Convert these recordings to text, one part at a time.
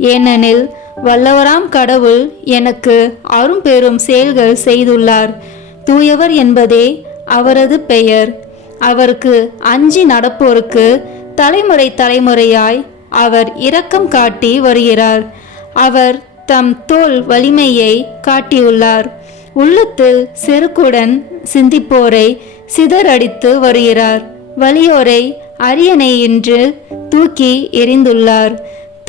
ஏனெனில் வல்லவராம் கடவுள் எனக்கு அரும்பெரும் செயல்கள் செய்துள்ளார். தூயவர் என்பதே அவரது பெயர். அவருக்கு அஞ்சி நடப்போருக்கு தலைமுறை தலைமுறையாய் அவர் இரக்கம் காட்டி வருகிறார். அவர் தம் தோல் வலிமையை காட்டியுள்ளார். உள்ளத்தில் செருக்குடன் சிந்திப்போரை சிதறடித்து வருகிறார். வலியோரை அரியணை என்று தூக்கி எறிந்துள்ளார்.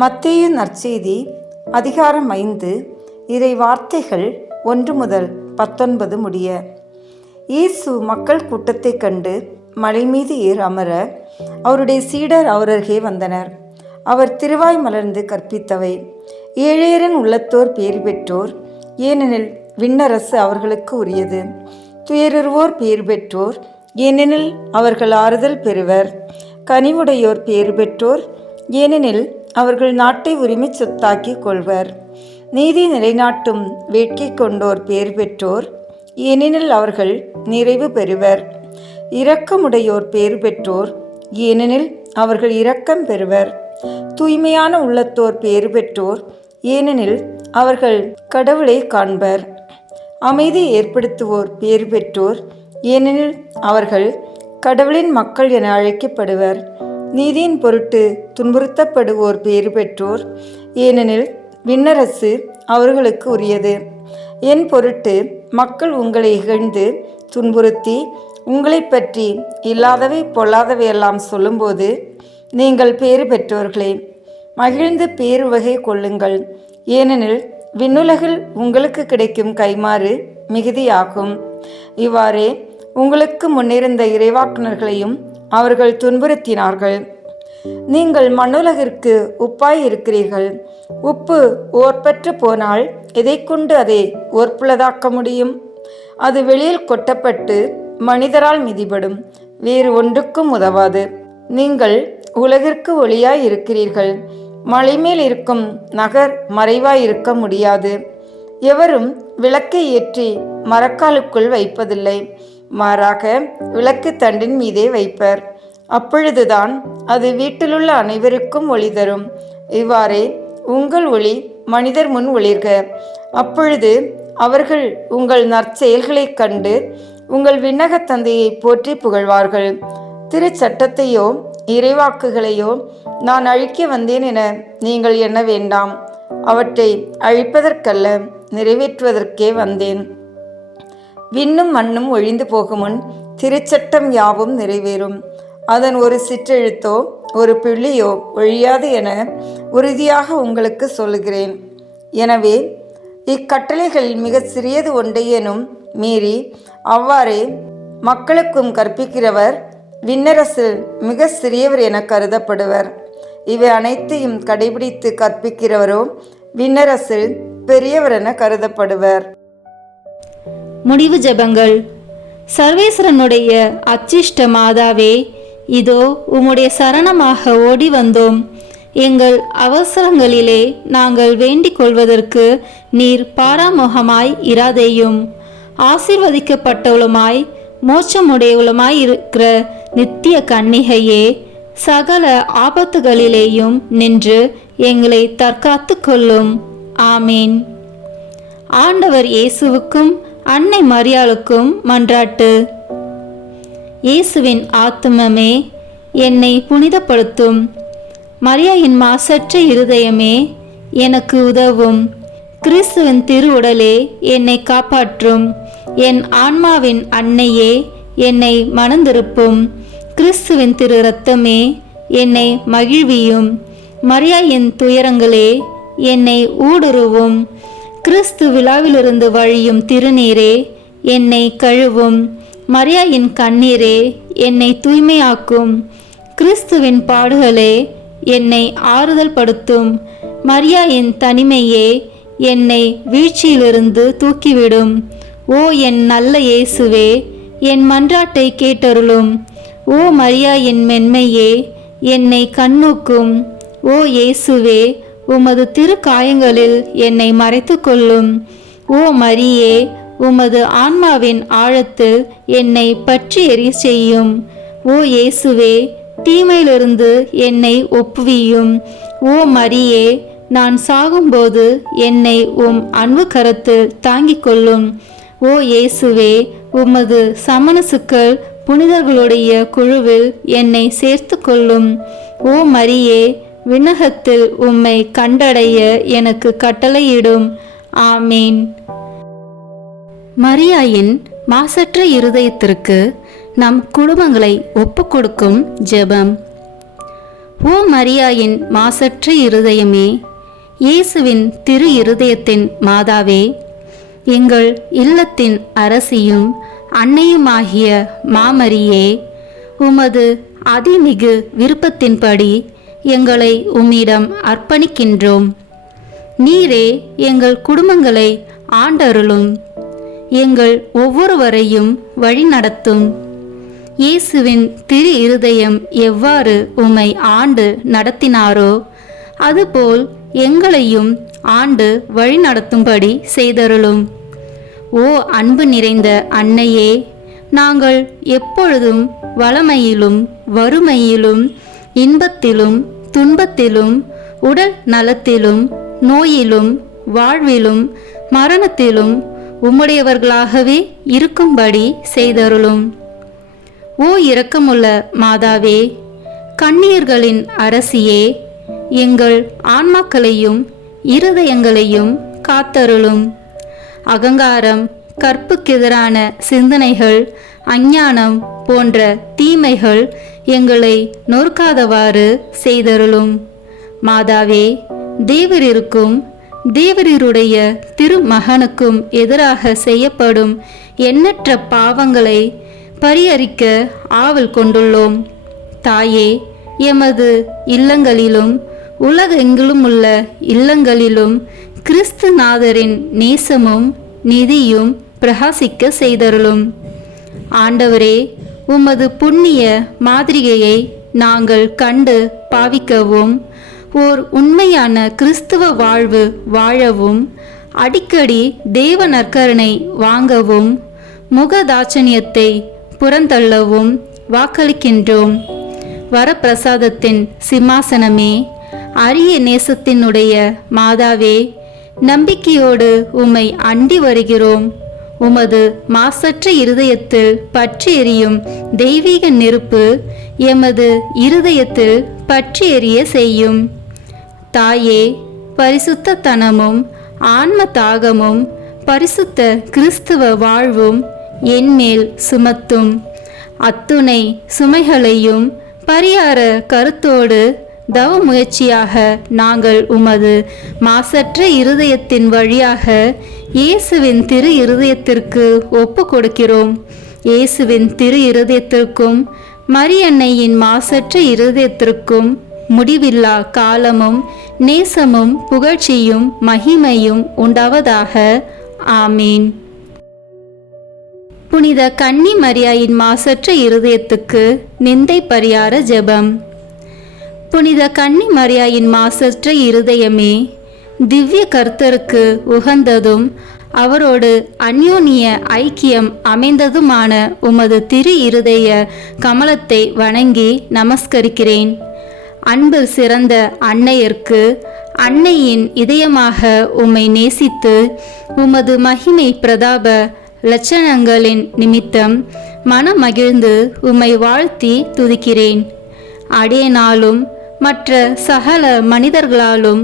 மத்திய நற்செய்தி அதிகாரம் ஐந்து இறை வார்த்தைகள் ஒன்று முதல் பத்தொன்பது முடிய. இயேசு மக்கள் கூட்டத்தை கண்டு மலை மீது ஏற அமர அவருடைய சீடர் அவரருகே வந்தனர். அவர் திருவாய் மலர்ந்து கற்பித்தவை. ஏழேரன் உள்ளத்தோர் பேர் பெற்றோர் ஏனெனில் விண்ணரசு அவர்களுக்கு உரியது. துயருவோர் பேர் பெற்றோர் ஏனெனில் அவர்கள் ஆறுதல் பெறுவர். கனிவுடையோர் பேர் பெற்றோர் ஏனெனில் அவர்கள் நாட்டை உரிமை சொத்தாக்கி கொள்வர். நீதி நிலைநாட்டும் வேட்கை கொண்டோர் பேர் பெற்றோர். ஏனெனில் அவர்கள் நிறைவு பெறுவர். இரக்கமுடையோர் பேர் பெற்றோர். ஏனெனில் அவர்கள் இரக்கம் பெறுவர். தூய்மையான உள்ளத்தோர் பேர் பெற்றோர். ஏனெனில் அவர்கள் கடவுளை காண்பர். அமைதி ஏற்படுத்துவோர் பேர் பெற்றோர். ஏனெனில் அவர்கள் கடவுளின் மக்கள் என அழைக்கப்படுவர். நீதியின் பொருட்டு துன்புறுத்தப்படுவோர் பேறு பெற்றோர். ஏனெனில் விண்ணரசு அவர்களுக்கு உரியது. என் பொருட்டு மக்கள் உங்களை இகழ்ந்து துன்புறுத்தி உங்களை பற்றி இல்லாதவை பொல்லாதவை எல்லாம் சொல்லும்போது நீங்கள் பேறு பெற்றோர்களே மகிழ்ந்து பேரு வகை கொள்ளுங்கள். ஏனெனில் விண்ணுலகில் உங்களுக்கு கிடைக்கும் கைமாறு மிகுதியாகும். இவ்வாறே உங்களுக்கு முன்னிருந்த இறைவாக்குனர்களையும் அவர்கள் துன்புறுத்தினார்கள். நீங்கள் மண்ணுலகிற்கு உப்பாய் இருக்கிறீர்கள். உப்பு ஓர்பற்று போனால் எதை கொண்டு அதை ஓர்ப்புள்ளதாக்க முடியும்? அது வெளியில் கொட்டப்பட்டு மனிதரால் மிதிபடும். வேறு ஒன்றுக்கும் உதவாது. நீங்கள் உலகிற்கு ஒளியாய் இருக்கிறீர்கள். மலைமேல் இருக்கும் நகர் மறைவாய் இருக்க முடியாது. எவரும் விளக்கை ஏற்றி மரக்காலுக்குள் வைப்பதில்லை. மாறாக விளக்கு தண்டின் மீதே வைப்பர். அப்பொழுதுதான் அது வீட்டிலுள்ள அனைவருக்கும் ஒளி தரும். இவ்வாறே உங்கள் ஒளி மனிதர் முன் ஒளிர்க. அப்பொழுது அவர்கள் உங்கள் நற்செயல்களைக் கண்டு உங்கள் விண்ணக தந்தையை போற்றி புகழ்வார்கள். திருச்சட்டத்தையோ இறைவாக்குகளையோ நான் அழிக்க வந்தேன் என நீங்கள் எண்ண வேண்டாம். அவற்றை அழிப்பதற்கல்ல நிறைவேற்றுவதற்கே வந்தேன். விண்ணும் மண்ணும் ஒழிந்து போகுமுன் திருச்சட்டம் யாவும் நிறைவேறும். அதன் ஒரு சிற்றெழுத்தோ ஒரு பிள்ளியோ ஒழியாது என உறுதியாக உங்களுக்கு சொல்லுகிறேன். எனவே இக்கட்டளைகளில் மிக சிறியது ஒன்றையேனும் மீறி அவ்வாறே மக்களுக்கும் கற்பிக்கிறவர் விண்ணரசில் மிக சிறியவர் என கருதப்படுவர். இவை அனைத்தையும் கடைபிடித்து கற்பிக்கிறவரோ விண்ணரசில் பெரியவர் என கருதப்படுவர். முடிவு ஜெபங்கள். சர்வேஸ்வரனுடைய அச்சிஷ்ட மாதாவே இதோ உம்முடைய சரணமாக ஓடி வந்தோம். எங்கள் அவசரங்களிலே நாங்கள் வேண்டிக் கொள்வதற்கு நீர் பாராமுகமாய் இராதேயும். ஆசிர்வதிக்கப்பட்டவளுமாய் மோட்சமுடையவளுமாய் இருக்கிற நித்திய கன்னிகையே சகல ஆபத்துகளிலேயும் நின்று எங்களை தற்காத்து கொள்ளும். ஆமீன். ஆண்டவர் இயேசுவுக்கும் அன்னை மரியாளுக்கும் மன்றாட்டு. இயேசுவின் ஆத்துமமே என்னை புனிதப்படுத்தும். மரியாயின் மாசற்ற இருதயமே எனக்கு உதவும். கிறிஸ்துவின் திருவுடலே என்னை காப்பாற்றும். என் ஆன்மாவின் அன்னையே என்னை மணந்திருப்பும். கிறிஸ்துவின் திரு ரத்தமே என்னை மகிழ்வியும். மரியாயின் துயரங்களே என்னை ஊடுருவும். கிறிஸ்து விழாவிலிருந்து வழியும் திருநீரே என்னை கழுவும். மரியாயின் கண்ணீரே என்னை தூய்மையாக்கும். கிறிஸ்துவின் பாடுகளே என்னை ஆறுதல் படுத்தும். மரியாயின் தனிமையே என்னை வீழ்ச்சியிலிருந்து தூக்கிவிடும். ஓ என் நல்ல இயேசுவே என் மன்றாட்டை கேட்டருளும். ஓ மரியா என் மென்மையே என்னை கண்ணோக்கும். ஓ இயேசுவே உமது திருக்காயங்களில் என்னை மறைத்து கொள்ளும் ஓ மரியே உமது ஆன்மாவின் ஆழத்தில் என்னை பற்றி எரிய செய்யும். ஓ இயேசுவே தீமையிலிருந்து என்னை ஒப்புவியும். ஓ மரியே நான் சாகும்போது என்னை உம் அன்பு கரத்தில் தாங்கிக் கொள்ளும். ஓ இயேசுவே உமது சமணசுக்கள் புனிதர்களுடைய குழுவில் என்னை சேர்த்து கொள்ளும் ஓ மரியே விண்ணகத்தில் உம்மை கண்டடைய எனக்கு கட்டளையிடும். ஆமீன். மரியாயின் மாசற்ற இருதயத்திற்கு நம் குடும்பங்களை ஒப்புக்கொடுக்கும் ஜெபம். ஓ மரியாயின் மாசற்ற இருதயமே இயேசுவின் திரு இருதயத்தின் மாதாவே எங்கள் இல்லத்தின் அரசியும் அன்னையுமாகிய மாமரியே உமது அதிமிகு விருப்பத்தின்படி எங்களை உம்மிடம் அர்ப்பணிக்கின்றோம். நீரே எங்கள் குடும்பங்களை ஆண்டருளும். எங்கள் ஒவ்வொருவரையும் வழிநடத்தும். இயேசுவின் திரு இருதயம் எவ்வாறு உம்மை ஆண்டு நடத்தினாரோ அதுபோல் எங்களையும் ஆண்டு வழிநடத்தும்படி செய்தருளும். ஓ அன்பு நிறைந்த அன்னையே நாங்கள் எப்பொழுதும் வளமையிலும் வறுமையிலும் இன்பத்திலும் துன்பத்திலும் உடல் நலத்திலும் நோயிலும் வாழ்விலும் மரணத்திலும் உம்முடையவர்களாகவே இருக்கும்படி செய்தருளும். ஓ இரக்கமுள்ள மாதாவே கண்ணீர்களின் அரசியே எங்கள் ஆன்மாக்களையும் இருதயங்களையும் காத்தருளும். அகங்காரம் கற்புக்கெதிரான சிந்தனைகள் அஞ்ஞானம் போன்ற தீமைகள் எங்களை நொறுக்காதவாறு செய்தருளும். மாதாவே தேவரிருக்கும் தேவரீருடைய திருமகனுக்கும் எதிராக செய்யப்படும் எண்ணற்ற பாவங்களை பரிகரிக்க ஆவல் கொண்டுள்ளோம். தாயே எமது இல்லங்களிலும் உலகெங்கிலும் உள்ள இல்லங்களிலும் கிறிஸ்துநாதரின் நேசமும் நிதியும் பிரகாசிக்க செய்தருளும். ஆண்டவரே உமது புண்ணிய மாதிரிகையை நாங்கள் கண்டு பாவிக்கவும் ஓர் உண்மையான கிறிஸ்துவ வாழ்வு வாழவும் அடிக்கடி தேவ நற்கருணை வாங்கவும் முகதாட்சணியத்தை புறந்தள்ளவும் வாக்களிக்கின்றோம். வரப்பிரசாதத்தின் சிம்மாசனமே அரிய நேசத்தினுடைய மாதாவே நம்பிக்கையோடு உம்மை அண்டி வருகிறோம். உமது மாசற்ற இருதயத்தில் பற்றி எரியும் தெய்வீக நெருப்பு எமது இருதயத்தில் பற்றி எரிய செய்யும். தாயே பரிசுத்தத்தனமும் ஆன்ம தாகமும் பரிசுத்த கிறிஸ்துவ வாழ்வும் என்மேல் சுமத்தும். அத்துணை சுமைகளையும் பரிகார கருத்தோடு தவ முயற்சியாக நாங்கள் உமது மாசற்ற இருதயத்தின் வழியாக இயேசுவின் திரு இருதயத்திற்கு ஒப்பு கொடுக்கிறோம் இயேசுவின் திரு இருதயத்திற்கும் மரியன்னையின் மாசற்ற இருதயத்திற்கும் முடிவில்லா காலமும் நேசமும் புகழ்ச்சியும் மகிமையும் உண்டாவதாக. ஆமீன். புனித கன்னி மரியாயின் மாசற்ற இருதயத்துக்கு நிந்தை பரியார ஜெபம். புனித கன்னி மரியாயின் மாசற்ற இருதயமே திவ்ய கர்த்தருக்கு உகந்ததும் அவரோடு அந்யோனிய ஐக்கியம் அமைந்ததுமான உமது திரு இருதய கமலத்தை வணங்கி நமஸ்கரிக்கிறேன். அன்பில் சிறந்த அன்னையர்க்கு அன்னையின் இதயமாக உம்மை நேசித்து உமது மகிமை பிரதாப லட்சணங்களின் நிமித்தம் மனமகிழ்ந்து உம்மை வாழ்த்தி துதிக்கிறேன். அடியனாலும் மற்ற சகல மனிதர்களாலும்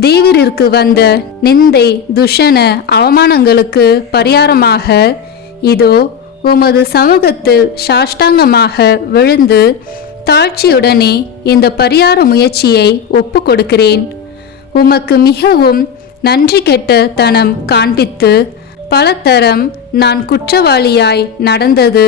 தேவரிற்கு வந்த நிந்தை துஷண அவமானங்களுக்கு பரிகாரமாக இதோ உமது சமூகத்தில் சாஷ்டாங்கமாக விழுந்து தாழ்ச்சியுடனே இந்த பரிகார முயற்சியை ஒப்பு கொடுக்கிறேன். உமக்கு மிகவும் நன்றி கெட்ட தனம் காண்பித்து பலதரம் நான் குற்றவாளியாய் நடந்தது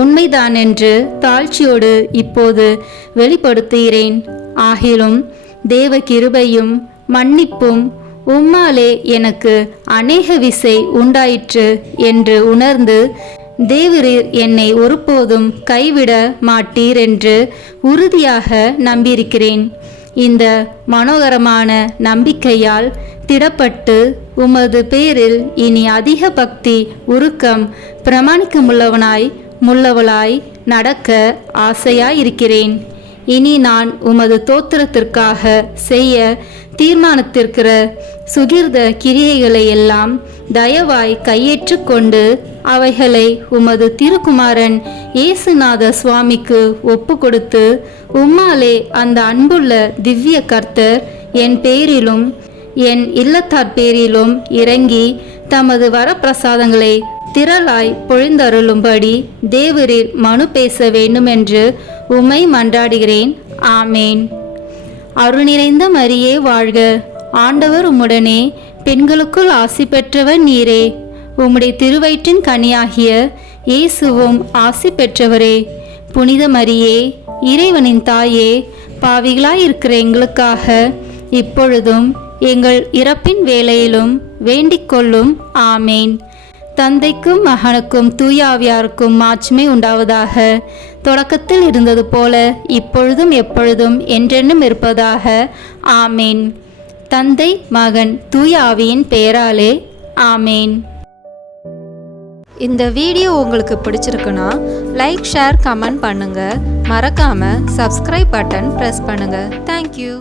உண்மைதான் என்று தாழ்ச்சியோடு இப்போது வெளிப்படுத்துகிறேன். ஆகிலும் தேவ கிருபையும் மன்னிப்பும் உம்மாலே எனக்கு அநேக விசை உண்டாயிற்று என்று உணர்ந்து தேவரீர் என்னை ஒருபோதும் கைவிட மாட்டீர் என்று உறுதியாக நம்பியிருக்கிறேன். இந்த மனோகரமான நம்பிக்கையால் திடப்பட்டு உமது பேரில் இனி அதிக பக்தி உருக்கம் பிரமாணிக்கமுள்ளவனாய் முள்ளவளாய் நடக்க ஆசையாயிருக்கிறேன். இனி நான் உமது தோத்திரத்திற்காக செய்ய தீர்மானித்திருக்கிற சுகிர்த கிரியைகளை எல்லாம் தயவாய் கையேற்றுக்கொண்டு அவைகளை உமது திருக்குமாரன் இயேசுநாத சுவாமிக்கு ஒப்பு கொடுத்து உம்மாலே அந்த அன்புள்ள திவ்ய கர்த்தர் என் பேரிலும் என் இல்லத்தார் பேரிலும் இறங்கி தமது வரப்பிரசாதங்களை திரளாய் பொழிந்தருளும்படி தேவரீர் மனு பேச வேண்டுமென்று உம்மை மன்றாடுகிறேன். ஆமேன். அருள் நிறைந்த மரியே வாழ்க. ஆண்டவர் உம்முடனே பெண்களுக்குள் ஆசி பெற்றவர் நீரே. உம்முடைய திருவயிற்றின் கனியாகிய இயேசுவும் ஆசி பெற்றவரே. புனித மரியே இறைவனின் தாயே பாவிகளாயிருக்கிற எங்களுக்காக இப்பொழுதும் எங்கள் இறப்பின் வேலையிலும் வேண்டிக் கொள்ளும். ஆமேன். தந்தைக்கும் மகனுக்கும் தூயாவியாருக்கும் மாட்சிமை உண்டாவதாக. தொடக்கத்தில் இருந்தது போல இப்பொழுதும் எப்பொழுதும் என்றென்னும் இருப்பதாக. ஆமேன். தந்தை மகன் தூய ஆவியின் பெயராலே ஆமேன். இந்த வீடியோ உங்களுக்கு பிடிச்சிருக்குன்னா லைக் ஷேர் கமெண்ட் பண்ணுங்கள் மறக்காமல் சப்ஸ்கிரைப் பட்டன் ப்ரெஸ் பண்ணுங்கள் தேங்க்யூ